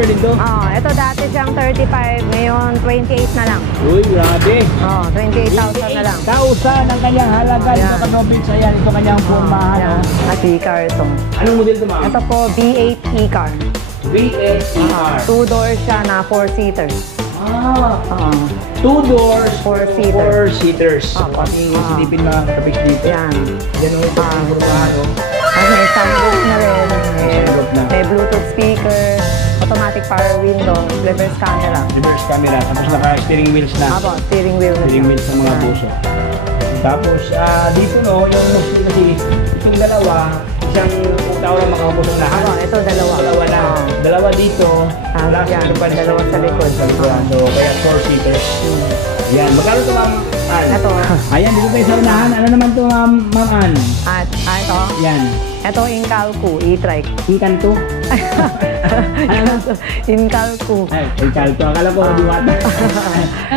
number dito? Ito dati siyang 35, ngayon 28 na lang. Uy, grabe. 28,000 na lang. 28,000 ang kanyang halaga dito ka Tropix. Ayan, ito kanyang formahan. At e-car ito. Anong model ito, ma'am? Ito po, V8 e-car. V8 e-car. 2 doors siya na 4-seater. 2 doors, 4-seater. 4-seaters. Pati silipin mga Tropix dito. Yan. Yan o, ito ang formahan. At may sunroof na rin. May Bluetooth speaker, automatic power window, reverse camera. Reverse camera. Tapos naka-steering wheels na. Steering wheel na. Steering wheels ng mga buso. Tapos dito no, yung mostly kasi itong dalawa, isang tao lang makaupo sa lahat. Ito dalawa. Dalawa na. Dalawa dito. Plus yan, dalawa sa likod. So kaya 4-seaters. Yan. Magkano ito, ma'am Ann? Ito. Ayan, dito tayo sa unahan. Ano naman ito, ma'am Ann? Ito. Yan. Ito, Incalco, e-trike. Inkanto? Incalco. Ay, Incalco. Akala ko, diwata.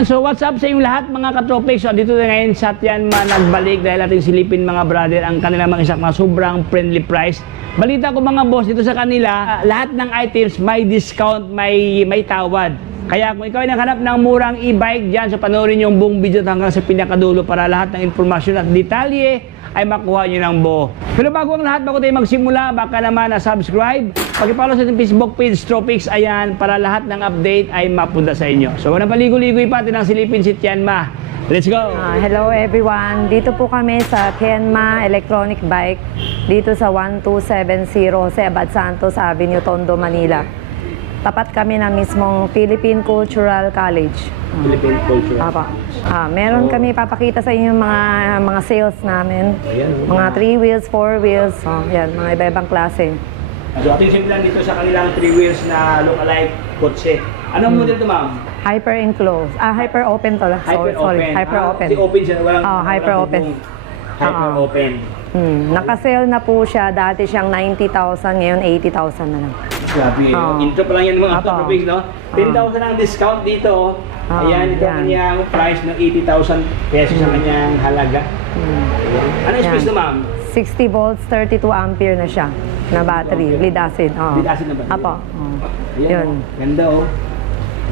So, what's up sa inyong lahat, mga ka-Tropix? So, dito na ngayon sa Tianma nagbalik dahil ating silipin, mga brother, ang kanilang mga mga sobrang friendly price. Balita ko, mga boss, dito sa kanila, lahat ng items may discount, may tawad. Kaya kung ikaw ay naghanap ng murang e-bike dyan, so panoorin yung buong video hanggang sa pinakadulo para lahat ng informasyon at detalye ay makuha nyo ng buo. Pero bago ang lahat, bago tayo magsimula, baka naman na-subscribe, pag-follow sa ating Facebook page, Tropix, ayan, para lahat ng update ay mapunta sa inyo. So, walang paligo-ligoy pa, tinang silipin si Tianma. Let's go! Hello everyone, dito po kami sa Tianma Electronic Bike, dito sa 1270 Jose Abad Santos Avenue, Tondo, Manila. Tapat kami na mismong Philippine Cultural College. Philippine Cultural. Meron kami papakita sa inyo mga sales namin. Mga 3 wheels, 4 wheels. Yan, mga iba-ibang klase. So, ating simulan dito sa kanilang 3 wheels na look-alike kotse. Anong model ito, ma'am? Hyper enclosed. Hyper open to. Sorry, hyper open. Kasi open siya, walang hyper open. Hyper open. Naka-sale na po siya. Dati siyang 90,000, ngayon 80,000 na lang. Grabe. Intro pa lang yan mga Tropix, no? 10,000 ang discount dito. Ayan, ito ang kanyang price ng 80,000 pesos ang kanyang halaga. Ano yung space na, ma'am? 60 volts, 32 ampere na siya na battery. Lead acid. Lead acid na battery. Apo. Ayan, ganda oh.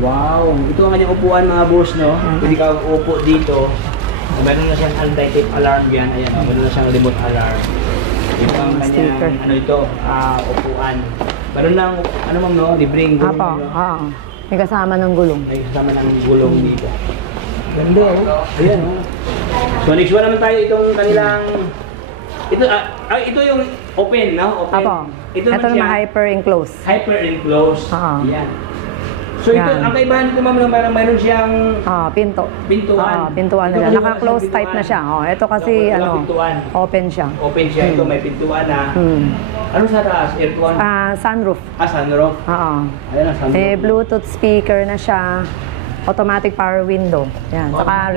Wow. Ito ang kanyang upuan, mga boss, no? Pwede ka upo dito. Meron na siyang anti-tip alarm yan. Ayan, meron na siyang remote alarm. Ito ang kanyang, upuan. Meron lang, ma'am, no? Libreng gulong. May kasama ng gulong. May kasama ng gulong dito. Ganda, oh. Ayan, oh. So, next one naman tayo itong kanilang... Ito yung open, no? Open. Ito naman hyper enclosed. Hyper enclosed. Ayan. So, ito, ang kaibahan ko, ma'am, mayroon siyang... Pintuan. Pintuan na lang. Naka-close type na siya. Ito kasi, open siya. Open siya. Ito, may pintuan na. Ano sa taas? Aircon? Sunroof. Sunroof? Ayan ang sunroof. May Bluetooth speaker na siya. Automatic power window. Yan. Saka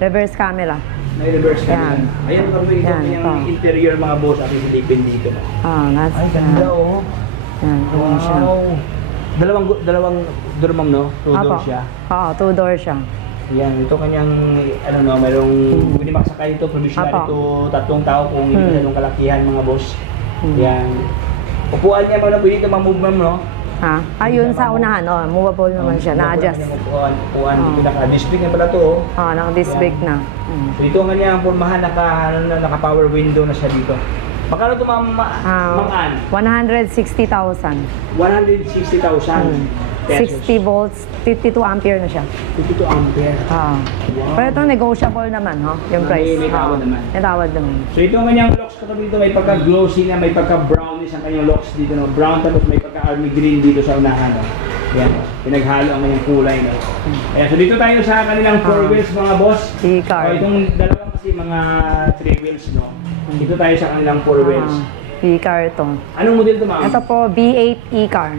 reverse camera. May reverse camera. Ayan, kami ito yung interior, mga boss, at silipin dito. Ay, ganda, oh. Yan, siya. Dalawang door, ma'am, no? 2 door siya. 2 door siya. Yan, ito kanyang, mayroong, pwede makasakay ito, provisional ito, 3 tao kung hindi ka nung kalakihan, mga boss. Yan. Upuan niya, ma'am, pwede ito ma-move, ma'am, no? Yun sa unahan, movable naman siya, na-adjust. Upuan, dito naka-disc brake na pala ito, oh. Naka-disc brake na. So, ito ang kanyang formahan, naka-power window na siya dito. Magkano ito, ma'am Ann? 160,000. 160,000 pesos. 60 volts, 52 ampere na siya. 52 ampere. Pero ito negotiable naman, yung price. May tawad naman. May tawad naman. So ito ang kanyang locks katabi dito, may pagka-glossy na, may pagka-brownish ang kanyang locks dito, no? Brown tapos may pagka-army green dito sa unahan, no? Yan, pinaghalo ang kanyang kulay, no? Ayan, so dito tayo sa kanilang 4 wheels, mga boss. E-car. Itong dalawa kasi mga 3 wheels, no? Dito tayo sa kanilang 4 wheels. E-car ito. Anong model ito, ma'am? Ito po, V8 e-car.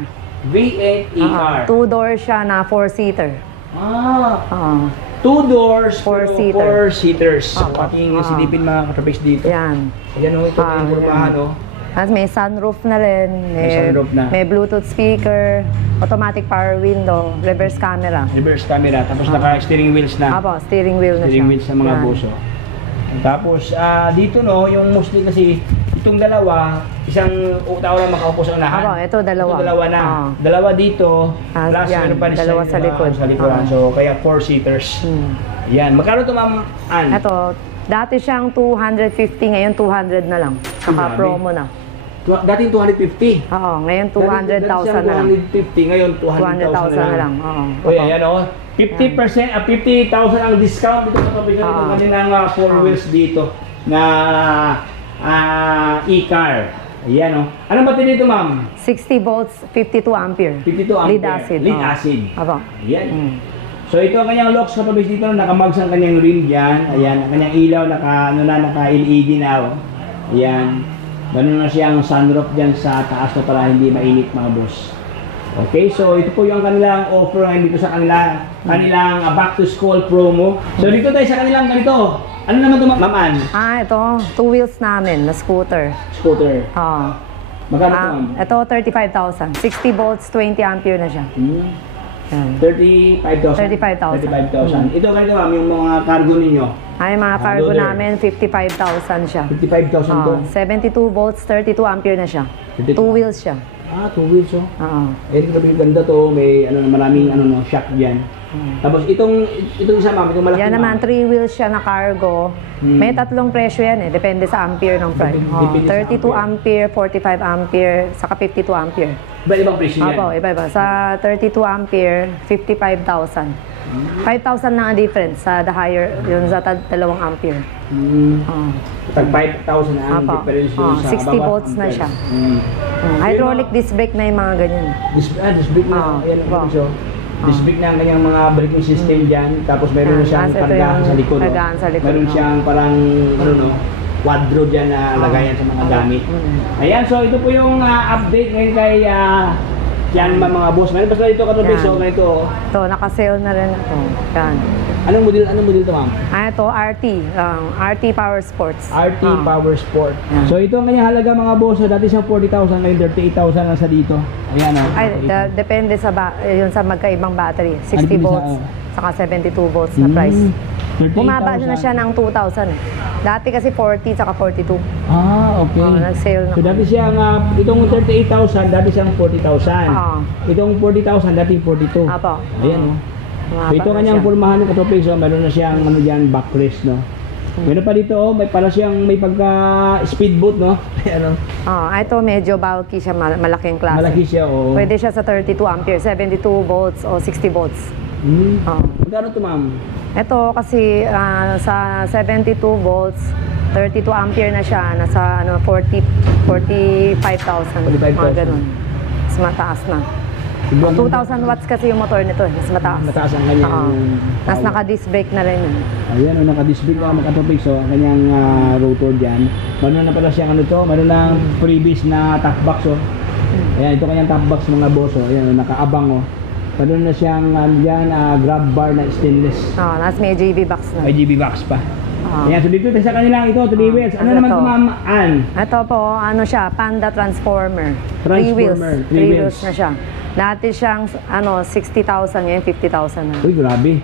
V8 e-car. 2 doors siya na 4-seater. 2 doors, 4-seaters. Paking silipin mga Tropix dito. Yan. Ayan, ito yung formahan, no? At may sunroof na rin. May sunroof na. May Bluetooth speaker, automatic power window, reverse camera. Reverse camera. Tapos naka-steering wheels na. Steering wheel na siya. Steering wheels ng mga buso. Tapos, dito, no, yung mostly kasi, Itong dalawa, isang tao lang makaupo sa unahan. Aba, ito dalawa. Ito dalawa na. Oo. Dalawa dito, plus yan, meron pa rin dalawa sa likod. Sa likuran. Oo. So, kaya 4-seaters. Yan. Magkano ito, Ma'am Ann? Ito, dati siyang 250, ngayon 200 na lang. Saka Grabe. promo na. Dating 250. Oo, ngayon Dati 200,000 siyang na lang. 250, ngayon 200,000 200,000 na lang. Oo. O yan, yan o. 50%, 50,000 ang discount dito sa kapitid ng kanilang 4 wheels dito na e-car. Ayan o. Anong battery dito, ma'am? 60 volts, 52 ampere. 52 ampere. Lead acid. Lead oo. acid. Aba. Ayan. So ito ang kanyang locks kapabis dito, nakamags ang kanyang rim dyan. Ayan, ang kanyang ilaw, naka-LED na o. Ayan. Ganun na siyang sunroof dyan sa taas na para hindi mainit, mga boss. Okay, so ito po yung kanilang offer ngayon dito sa kanilang back to school promo. So dito tayo sa kanilang ganito. Ano naman ito, Ma'am Ann? Ito, 2 wheels namin na scooter. Scooter. Oo. Magkano ito, Ma'am? Ito, 35,000. 60 volts, 20 ampere na siya. Yan. 35,000. 35,000. Ito ganito, Ma'am, yung mga cargo ninyo. Ay, mga cargo loader. namin, 55,000 siya. 55,000 to. 72 volts, 32 ampere na siya. 32. 2 wheels siya. 2 wheels, oh. Oo. Eh, grabe yung ganda to. May maraming shock dyan. Tapos itong isa, Ma'am, itong malaki, Yan naman, Ma'am. 3 wheels siya na cargo. May tatlong presyo yan eh. Depende sa ampere ng price. Depende sa 32 ampere, 45 ampere, saka 52 ampere. Iba-ibang presyo yan. Opo, iba-iba. Sa 32 ampere, 55,000. 5,000 na ang difference sa the higher, yun sa 2 ampere. Oo. Tag 5,000 na ang Opo. difference yun sa 60 bawat volts na ampere. siya. Hydraulic disc brake na yung mga ganyan. Disc brake na. Ayan ang Wow. presyo. Disc brake na ang kanyang mga braking system dyan. Tapos meron na siyang Tapos ito kargahan yung sa likod. no? kargahan sa likod, Meron no? siyang parang, quadro dyan na lagayan sa mga gamit. Ayan, so ito po yung update ngayon kay yan mga boss. Meron basta dito katabi. Yan. So ganito. Ito, naka-sale na rin ito. Yan. Anong model to, ma'am? Ito, RT. RT Power Sports. RT Power Sport. Yan. So ito ang kanyang halaga, mga boss. So, dati siyang 40,000, ngayon 38,000 lang sa dito. Ayan o. Ay, depende sa yun sa magkaibang battery. 60 Ano volts, saka 72 volts na price. 38,000. Bumaba na siya ng 2,000 eh. Dati kasi 40 saka 42. Okay. Nag-sale na. So dati siyang, itong 38,000, dati siyang 40,000. Itong 40,000, dati 42. Apo. Ayan o. So ito kanyang pulmahan ng katopig. So meron na siyang dyan, backrest, no? Meron pa dito, may pala siyang may pagka speedboat, no? Ano? Ito medyo bulky siya, malaking klase. Malaki siya, oo. Pwede siya sa 32 ampere, 72 volts o 60 volts. Magkano ito, ma'am? Ito kasi sa 72 volts, 32 ampere na siya, nasa 45,000. 45,000. Mga ganun. Mas mataas na. 2,000 watts kasi yung motor nito, mas mataas. Mataas ang kanyang Mas naka-disc brake na rin yun. Ayan, naka-disc brake na makatopig. So, ang kanyang rotor dyan. Meron na pala siyang meron ng previous na top box, oh. Ayan, ito kanyang top box, mga boss, oh. Ayan, nakaabang, oh. Meron na siyang dyan, grab bar na stainless. Tapos may JB box na. May GB box pa. Ayan, so dito tayo sa kanilang ito, 3 wheels. Ano naman ito, ma'am Ann? Ito po, siya, Panda Transformer. 3 Transformer, wheels. 3 3 wheels wheels na siya. Dati siyang 60,000, ngayon 50,000 na. Uy, grabe.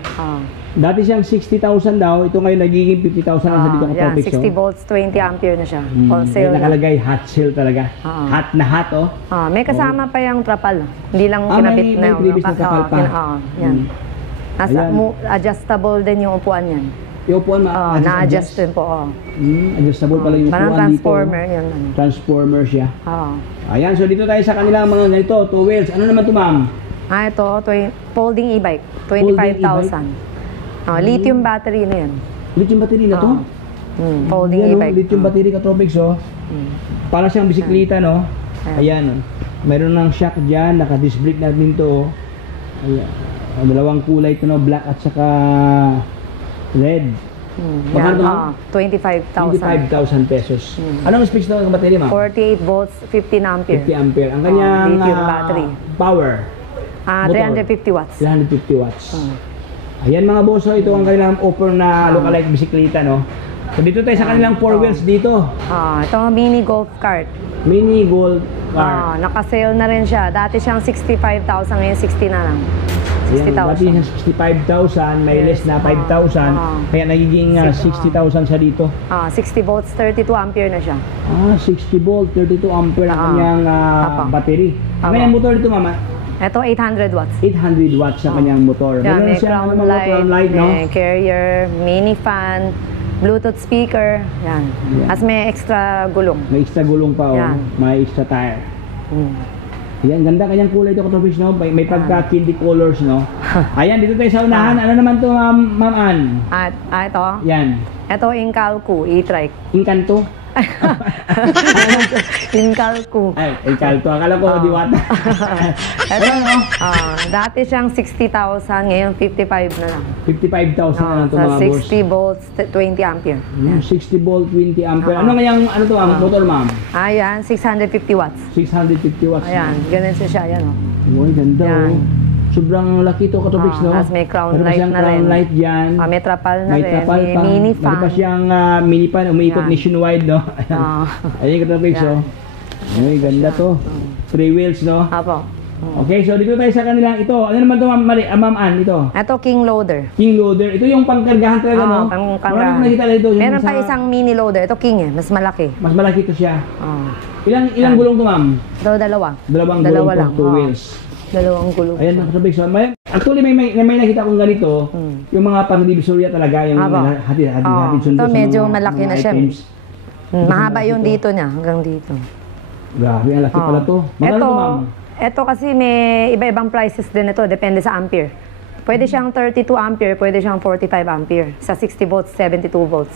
Dati siyang 60,000 daw, ito ngayon nagiging 50,000 lang sa dito Yan, topic. 60 volts, 20 ampere na siya. On sale na. Nakalagay hot sale talaga. Hot na hot, oh. May kasama pa yung trapal. Hindi lang may kinabit na previous na trapal pa. Yan. Nasa, Ayan. adjustable din yung upuan yan. Yung upuan, Na-adjust din po. adjustable pala yung Parang upuan dito. transformer yun. Transformer siya. Oo. Ayan, so dito tayo sa kanilang mga ganito, 2 wheels. Ano naman ito, ma'am? Ito, folding e-bike, 25,000. Lithium battery na yan. Lithium battery na to? Folding Ayan, e-bike. lithium battery katropics, oh. Para siyang bisikleta, no? Ayan, oh. Mayroon ng shock dyan, naka-disc brake na din to, oh. Ayan. Dalawang kulay ito, no? Black at saka red. Yan, Magkano, 25,000. 25,000 pesos. Anong specs daw ng baterya, ma'am? 48 volts, 15 ampere. 50 ampere. Ang kanyang lithium battery. power, 350 watts. 350 watts. Ayan mga boss, so ito ang kanilang offer na lookalike bisikleta, no? So dito tayo sa kanilang 4 wheels dito. Ito mini golf cart. Mini gold car. Naka-sale na rin siya. Dati siyang 65,000, ngayon 60 na lang. Ayan, dati 60,000. 65,000, may less na 5,000. Kaya nagiging 60,000 siya dito. 60 volts, 32 ampere na siya. 60 volt, 32 ampere ang kanyang battery. Ang kanyang motor dito, mama? Ito 800 watts. 800 watts ang kanyang motor. Yan, may siya crown mga crown light, no? may carrier, mini fan, Bluetooth speaker. Yan. Yan. As may extra gulong. May extra gulong pa, Yan. may extra tire. Mm. Yan, ganda kanyang kulay ito, Katropix, no? May pagka-candy colors, no? Ayan, dito tayo sa unahan. Ano naman to, Ma'am Ann? At ito. Yan. Ito Incalco e-trike. Inkanto? Incalco. Ay, Inkanto. Akala ko, Diwata. Ito, dati siyang 60,000, ngayon 55 na lang. 55,000 na lang ito, Sa mga boss. 60 volts, 20 ampere. 60 volt, 20 ampere. Ano ngayang, ano to, motor, ma'am? Ayan, 650 watts. 650 watts. Ayan, ganun siya, yan o. Uy, ganda, Yan. Sobrang laki ito, Katropix, no? Tapos may crown Meron pa light siyang na crown rin. light dyan. May trapal na May rin, trapal may pa. mini Meron pa fan. siyang mini fan, umiikot Yan. nationwide, no? Ayan. Ayan, Katropix, Yan. oh. Uy, ganda to. 3 wheels, no? Apo. Okay, so dito tayo sa kanilang ito. Ano naman ito, Ma'am Ann, ito? Ito King Loader. King Loader. Ito yung pangkargahan talaga, no? Marami nakita dito. Yung Meron pa sa- isang mini loader. Ito King mas malaki. Mas malaki ito siya. Oh. Ilang Yan. gulong to, ma'am? Ito dalawa. Dalawang Dalawa gulong lang. to, 2 oo. wheels. Dalawang gulong. Ayan, Katropix. So, actually, may nakita kong ganito. Yung mga pang-divisoria talaga, yung Aba. hatid sundo Ito sa medyo mga- malaki mga na siya. items. Mahaba yung dito niya, hanggang dito. Grabe, ang laki pala to. Magkano to, ma'am? Ito kasi may iba-ibang prices din ito, depende sa ampere. Pwede siyang 32 ampere, pwede siyang 45 ampere. Sa 60 volts, 72 volts.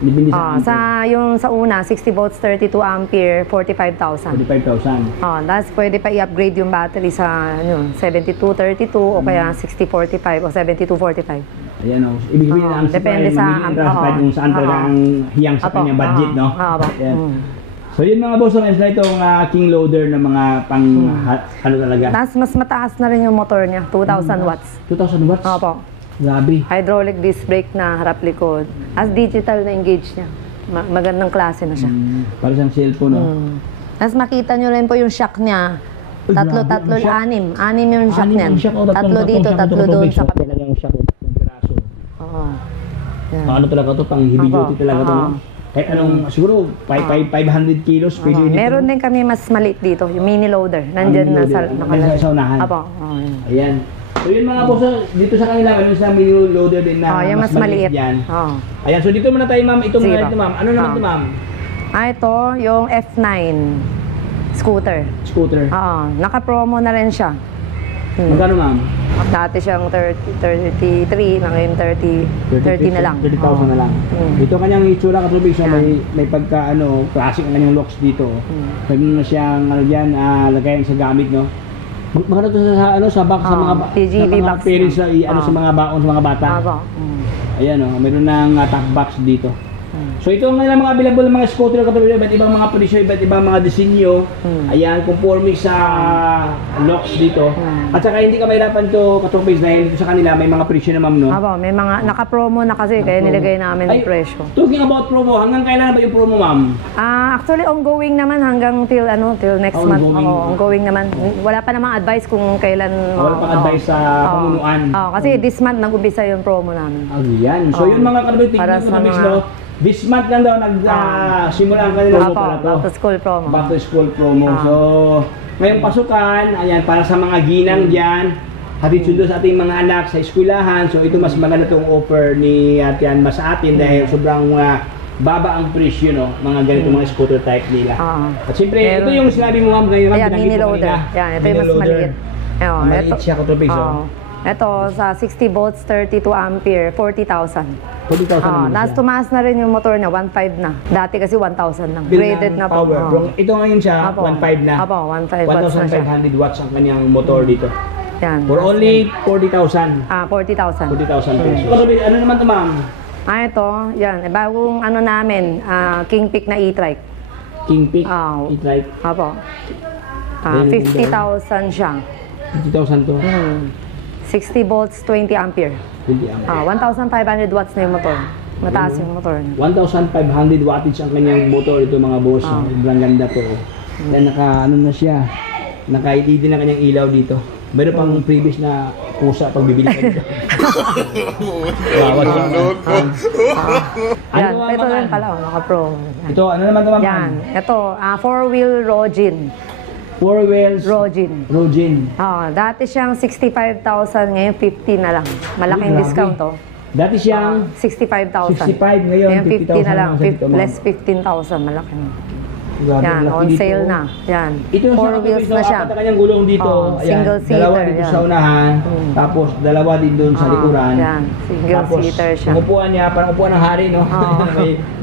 Depende sa Sa una, 60 volts, 32 ampere, 45,000. 45,000. Tapos pwede pa i-upgrade yung battery sa 72-32 o kaya 60-45 o 72-45. Ayan, o. Ibig sabihin na ang Depende supply, sa- magiging transfer kung saan talaga ang hiyang sa Apo, kanyang budget, no? Apo. Ayan. So yun mga boss, na itong King Loader na mga pang ano talaga. Tapos mas mataas na rin yung motor niya, 2,000 watts. 2,000 watts? Opo. Grabe. Hydraulic disc brake na harap likod. As digital na engage niya. Magandang klase na siya. Para siyang cellphone, no? Tapos makita nyo rin po yung shock niya. Uy, Tatlo, grabe, ang shock. anim. Anim yung shock Anim niyan. ang shock, oh, Tatlo dito, tatlo doon sa kabila. Talagang shock, tatlong piraso. Oo. Yan. Ano talaga to, pang heavy Apo, duty talaga to, no? oo. Kahit anong, siguro, 500 kilos, pwede dito. Meron din kami mas maliit dito, yung mini loader. Nandyan mini na sa loader. nakalagay. Nasa unahan. Apo. Yan. Ayan. So yun mga boss, dito sa kanila, meron silang mini loader din na Yung mas maliit. yan. Oo. Ayan, so dito muna tayo, ma'am. Itong Sige mga po. ito, ma'am. Ano naman ito, ma'am? Ito, yung F9 scooter. Scooter. Oo. Naka-promo na rin siya. Magkano, ma'am? Dati siyang 33, ngayon 30 na lang. 30,000 na lang. Ito kanyang itsura, Katropix, so may pagka, classic ang kanyang locks dito. Pwede mo na siyang, lagayan sa gamit, no? Magkano ito sa box, sa mga, TGV sa mga box parents, na. sa mga baon, sa mga bata. Apo. Ayan, meron ng top box dito. So ito ang mga available ng mga scooter, Katropix, iba't ibang mga presyo, iba't ibang mga disenyo. Ayan, conforming sa locks dito. At saka hindi ka mahirapan to, Katropix, dahil dito sa kanila may mga presyo na, ma'am, no? Apo, may mga naka-promo na kasi, kaya nilagay namin yung presyo. Talking about promo, hanggang kailan ba yung promo, ma'am? Actually, ongoing naman hanggang till next month. Ongoing. Ongoing naman. Wala pa namang advice kung kailan. Wala pang advice sa pamunuan. Kasi this month nag-umpisa yung promo namin. Ayan. So yun mga Katropix, Para tingnan sa ko, Katropix, mga- no? This month lang daw nag-simula ang kanilang Apo, pala to. back to school promo. Back to school promo. So, ngayong pasukan, ayan, para sa mga ginang dyan, hatid sundo sa ating mga anak sa eskwelahan. So, ito mas maganda itong offer ni Ate Anma sa atin dahil sobrang baba ang presyo, no? Mga ganito mga scooter type nila. At siyempre, ito yung sinabi mo, ma'am, ngayon, Ayan, binanggit mini mo loader. kanina. Yan, ito Mini yung mas loader. maliit. Ayun, Maliit siya, Katropix, oh. Ito, sa 60 volts, 32 ampere, 40,000. 40,000 naman Tapos siya. tumaas na rin yung motor niya, 1.5 na. Dati kasi 1,000 lang. Build Graded ng na po. power. Pero ito ngayon siya, Apo. 1.5 na. Apo, 1.5 watts na siya. 1,500 watts ang kanyang motor dito. Yan. For only 40,000. 40,000. 40,000 pesos. Ano naman ito, ma'am? Ito, yan. Bagong ano namin, Kingpick na e-trike. Kingpick, Oh. e-trike. Apo. Then, 50,000 siya. 50,000 to. 60 volts, 20 ampere. 20 ampere. 1,500 watts na yung motor. Mataas yung motor niya. 1,500 wattage ang kanyang motor ito, mga boss. Sobrang ganda to. Then ano na siya. Naka-LED na kanyang ilaw dito. Meron pang previous na pusa pag bibili ka dito. Bawat siya. Yan, Ano ang ito mga- lang pala, naka-promo. Ito, ano naman ito, ma'am? Yan, ito, 4-wheel Rogin. 4 wheels. Rogin. Rogin. Dati siyang 65,000, ngayon 50 na lang. Malaking Grabe. discount to. Dati siyang 65,000. 65, ngayon 50 na 50,000 lang, sa dito, ma'am. less 15,000, malaki na. Grabe, Yan, laki on dito, sale oh. na. Yan, Ito yung 4 wheels na siya. Apat na kanyang gulong dito. Oh, Ayan, single seater, dalawa dito yan. sa unahan. Tapos dalawa din doon sa Oh, likuran. yan, single Tapos, seater siya. upuan niya, parang upuan ng hari, no? Oh.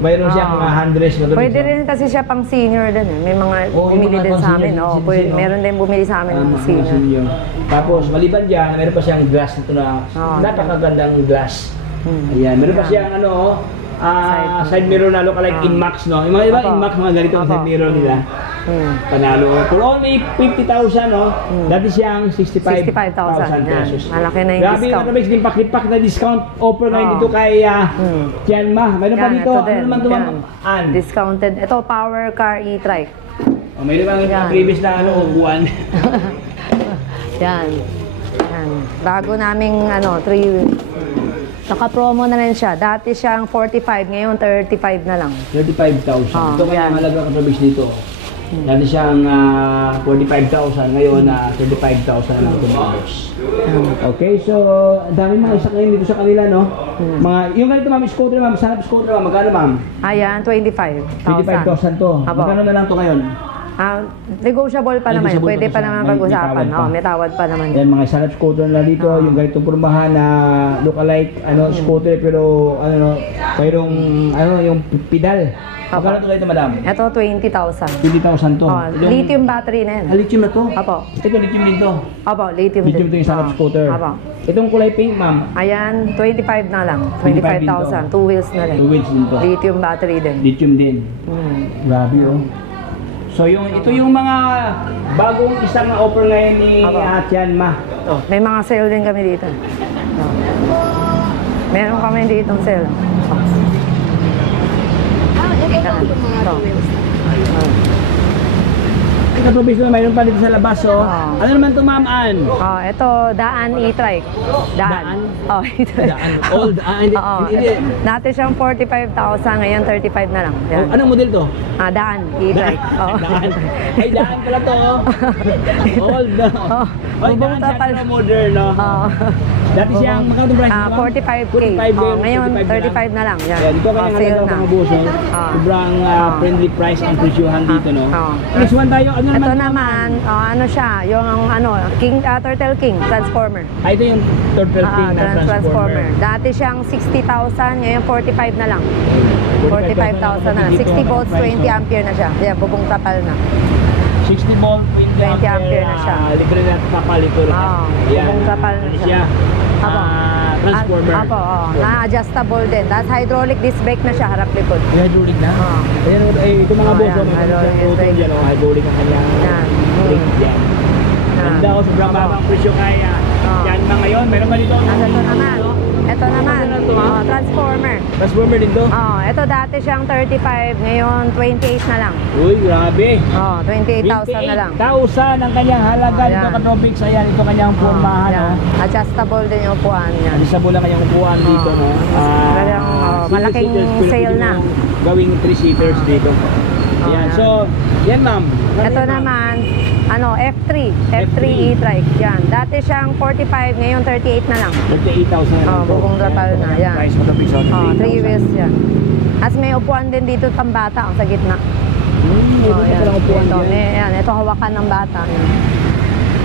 Mayroon siyang Oh. handrest na doon. Pwede rin kasi siya pang senior din. May mga Oo, yung bumili mga din pang sa amin. senior Oh, citizen, no? meron din bumili sa amin ng senior. Tapos, maliban dyan, meron pa siyang glass nito na Oh, napakagandang glass. Hmm. Ayan, meron pa Yan. siyang side mirror na look like Inmax, no? Yung mga iba, Opo. Inmax, mga ganito ang Opo. side mirror nila. Panalo. For only 50,000, no? Dati siyang 65,000 65,000, pesos. yan. Malaki na yung Grabe, discount. ano ba yung pakipak na discount offer ngayon Oo. dito kay Tianma. Mayroon pa Yan, dito, ito ano din, naman ito, yan. ma'am? Discounted. Ito, power car e-trike. Mayroon pa Yan. previous na upuan. Yan. Yan. Bago naming 3 naka-promo na rin siya. Dati siyang 45, ngayon 35 na lang. 35,000. Ito kanyang yan. halaga katrabis dito. Dati siyang 45,000, ngayon 35,000 na lang tumabos. Okay, so ang dami mga isa ngayon dito sa kanila, no? Mga, yung ganito ma'am, scooter ma'am, sanap scooter ma'am, magkano ma'am? Ayan, 25,000. 25,000 to. Apo. Magkano na lang to ngayon? Negotiable pa naman. Negotiable Pwede pa pa siya. naman May pag-usapan. tawad pa. May tawad pa naman. Yan, mga sanap scooter na dito, yung ganitong pormahan na look-alike scooter pero mayroong yung pedal. Magkano to ganito madam? Ito, 20,000. 20,000 to. Yung- Lithium battery na yan. Lithium na to? Apo. Ito, lithium din to. Apo, lithium Lithium to din. yung sanap scooter. Apo. Itong kulay pink, ma'am. Ayan, 25 na lang. 25 din 25,000. to. 2 wheels na rin. 2 wheels din to. Lithium battery din. Lithium din. Grabe, oh. So, ito yung mga bagong isang offer ngayon ni Apo. Tianma. May mga sale din kami dito. Meron kami dito sale. Yan. Ito. Katubis na mayroon pa dito sa labas, oh. Oo. Ano naman ito, ma'am Ann? Ito, Daan e-trike. Daan? E-trike. Daan. Old, hindi. Oo. Hindi. Dati siyang 45,000, ngayon 35 na lang. Yan. Oh, anong model to? Daan e-trike. Oo. Daan. Ay, daan pala to, oh. Old, no? Oh, Ay, bubong daan siya tapal. pero modern, no? Oo. Dati siyang, magkano itong price nito, ma'am? 45K. 45 Ngayon 45 35 na lang. Yan. Ayan, ito kanyang Sale halaga na. mga boss, no? Sobrang friendly price ang presyohan dito, no? Next one tayo, ano Ito naman? naman, ano siya, yung King, Turtle King, Transformer. Ito yung Turtle King na Transformer. Dati siyang 60,000, ngayon 45 na lang. 45,000 na lang. 60 volts, 20 ampere na siya. Yan, bubong tapal na. 60 volt, 20 ampere na siya. Libre na kapal ito. Bubong tapal na siya. Apo. Transformer. Apo, na-adjustable din. Tapos hydraulic disc brake na siya, harap likod. Yung hydraulic na? Ayan, ito mga boss, yan, hydraulic disc brake. yan, hydraulic ang kanyang Yan. brake yan. Ganda ko, sobrang babang presyo kaya. Yan na ngayon, meron ba dito? Ito naman. Transformer. Transformer din to? Ito dati siyang 35, ngayon 28 na lang. Uy, grabe. 28,000 na lang. 28,000 ang kanyang halaga Ayan. dito katropics. Ayan, ito kanyang pormahan. Yan. Adjustable din yung upuan niya. Isa mo lang kanyang upuan dito, no? Talagang, malaking sale na. Gawing 3-seaters dito. Ayan, yan. so, yan ma'am. Ito naman, F3 e-trike. Yan. Dati siyang 45, ngayon 38 na lang. 38,000 na. Bubong tapal na. Yan. Price mo katropics. 3 wheels yan. As may upuan din dito pang bata sa gitna. Ito Yan. palang upuan Ito, dyan. yan. Ito hawakan ng bata. Yan.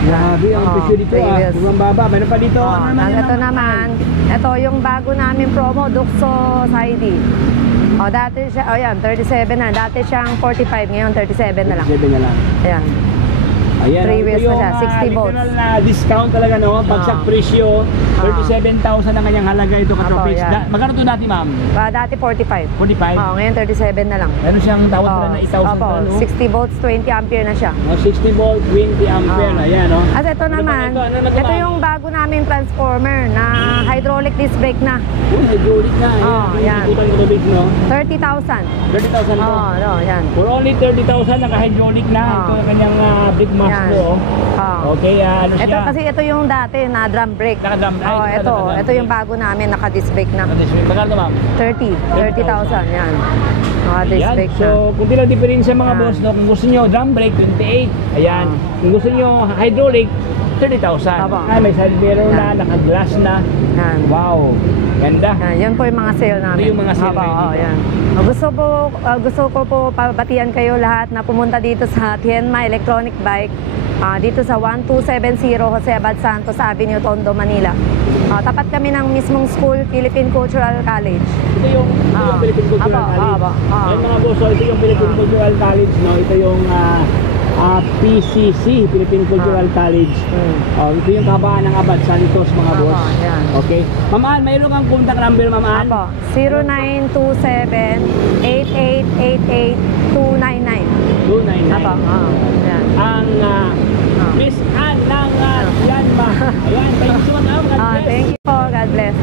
Grabe ang presyo dito, three wheels. Sobrang baba. Meron pa dito. Ano naman yan, Ito ma'am? naman, ito yung bago namin promo, Duxo Heidi. Dati siya, yan, 37 na. Dati siyang 45, ngayon 37 na lang. 7 na lang. Ayan. Ayan, Three ito wheels na yung, siya, 60 volts. literal na discount talaga, no? Bagsak presyo, 37,000 ang kanyang halaga ito, katropics. yan. Magkano to dati, ma'am? Dati 45. 45? Ngayon 37 na lang. Meron siyang tawad pala na 8,000 Opo, pa, no? 60 volts, 20 ampere na siya. 60 volt, 20 ampere na, yan, no? At ito Ano naman, ba ito? Ano naman ito, ito ma'am? yung bago namin transformer na hydraulic disc brake na. Uy, hydraulic na. yan. Ikutan ko tubig, no? 30,000. 30,000 to. No, yan. For only 30,000, naka-hydraulic na. Ito ang kanyang brake master Yan. no? Oh. Okay, ano siya? Ito kasi ito yung dati na drum brake. Naka-drum brake. Oh, ito yung bago namin, naka-disc brake na. Magkano ma'am? 30,000 yan. Naka-disc Ayan, brake na. so kung tila diferensya mga Yan. boss, no, kung gusto nyo drum brake, 28. Ayan. Kung gusto nyo hydraulic, 30,000. Aba. Ay, may side mirror na, Yan. naka-glass na. Yan. Wow. Ganda. Yan, yun po yung mga sale namin. Ito yung mga sale Aba, ngayon oh, dito. yan. Gusto ko po pabatian kayo lahat na pumunta dito sa Tienma Electronic Bike. Dito sa 1270 Jose Abad Santos Avenue, Tondo, Manila. Tapat kami ng mismong school, Philippine Cultural College. Ito yung Philippine Cultural College. Ayun mga boss, so ito yung Philippine Cultural College, no? Ito yung PCC, Philippine Cultural College. Ito yung kabahan ng Abad Santos, mga boss. Yan. Okay. Ma'am Ann, mayroon kang contact number, Ma'am Ann? Apo, 0927-8888-299. 299. Apo, yan. Ang Miss Ann ng Tienma. Ayan, thank you so much. God bless. Thank you po. God bless.